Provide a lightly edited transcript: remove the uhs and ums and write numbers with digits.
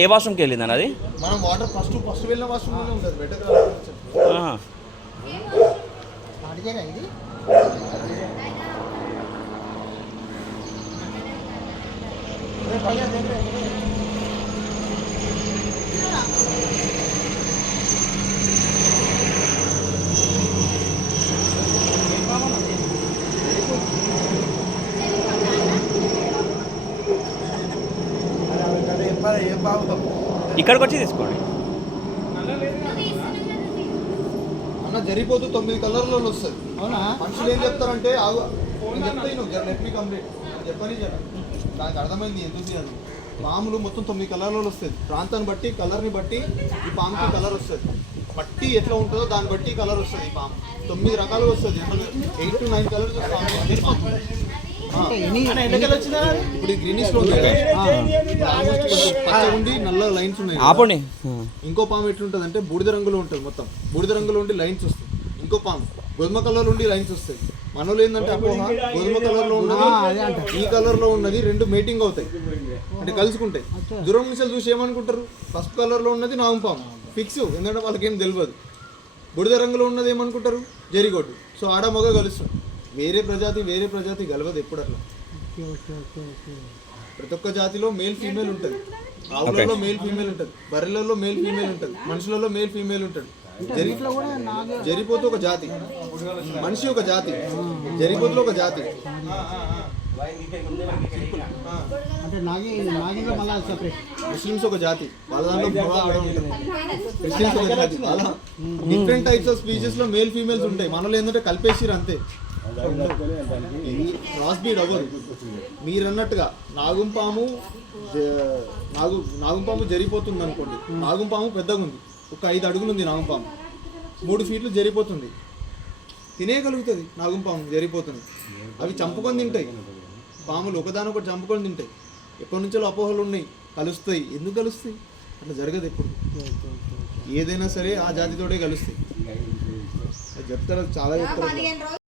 ఏ వాష్రూమ్కి వెళ్ళిందని అది మనం వాటర్ ఫస్ట్ వెళ్ళిన వాష్రూమ్లోనే ఉంటుంది బెటర్ ఇది ఇక్కడికి వచ్చి తీసుకోండి అన్న జరిపోతూ 9 కలర్లలో వస్తుంది. అవునా? మనుషులు ఏం చెప్తారంటే నేను చెప్తాను లెట్ మీ కంప్లీట్ చెప్పని దానికి అర్థమైంది ఎందుకు అది. పాములు మొత్తం 9 కలర్లలో వస్తుంది. ప్రాంతాన్ని బట్టి కలర్ని బట్టి ఈ పాముకి కలర్ వస్తుంది. పట్టి ఎట్లా ఉంటుందో దాన్ని బట్టి కలర్ వస్తుంది. ఈ పాము 9 రకాలుగా వస్తుంది. 8 to 9 కలర్స్ వస్తుంది. ఇప్పుడు గ్రీనిష్ లో పచ్చ ఉండి నల్ల లైన్స్ ఉన్నాయి. ఆపండి. ఇంకో పాము ఎట్లుంటది అంటే బూడిద రంగులో ఉంటుంది. మొత్తం బూడిద రంగులో ఉండి లైన్స్ వస్తాయి. ఇంకో పాము గోధుమ కలర్ ఉండి లైన్స్ వస్తాయి. మనలో ఏంటంటే అపోహ గోధుమ కలర్ లో ఉన్నది ఈ కలర్ లో ఉన్నది రెండు మేటింగ్ అవుతాయి అంటే కలుసుకుంటాయి. దూరం నుంచి చూసి ఏమనుకుంటారు పసుపు కలర్ లో ఉన్నది నాగుపాము ఫిక్స్. ఎందుకంటే వాళ్ళకేం తెలియదు. బూడిద రంగులో ఉన్నది ఏమనుకుంటారు జరిగొట్టు. సో ఆడ మగ కలుస్తుంది. వేరే ప్రజాతి గెలవదు ఎప్పుడు అట్లా. ప్రతి ఒక్క జాతిలో మేల్ ఫీమేల్ ఉంటుంది. ఆవులలో మేల్ ఫీమేల్ ఉంటుంది, బర్రెలలో మేల్ ఫీమేల్ ఉంటుంది, మనుషులలో మేల్ ఫీమేల్ ఉంటుంది. జరిపోతు ఒక జాతి, మనిషి ఒక జాతి, జరిపోతులో ఒక జాతి. ముస్లిమ్స్ ఒక జాతి, వాళ్ళ దాంట్లో క్రిస్టియన్స్ ఒక జాతి. అలా డిఫరెంట్ టైప్స్ ఆఫ్ స్పీచెస్ లో మేల్ ఫీమేల్స్ ఉంటాయి. మనలో ఏంటంటే కలిపేసిరు అంతే. క్రాస్ బీడ్ అవ్వదు. మీరు అన్నట్టుగా నాగుంపాము జరిపోతుంది అనుకోండి. నాగుంపాము పెద్దగా ఉంది, ఒక 5 అడుగులు ఉంది. నాగుంపాము 3 ఫీట్లు జరిపోతుంది. తినేయగలుగుతుంది. నాగుంపాము జరిపోతుంది. అవి చంపుకొని తింటాయి. పాములు ఒకదానొకటి చంపుకొని తింటాయి. ఎప్పటి నుంచో అపోహలు ఉన్నాయి, కలుస్తాయి. ఎందుకు కలుస్తాయి? అట్లా జరగదు ఎప్పుడు. ఏదైనా సరే ఆ జాతితోటే కలుస్తాయి. చెప్తారు, చాలా చెప్తారు.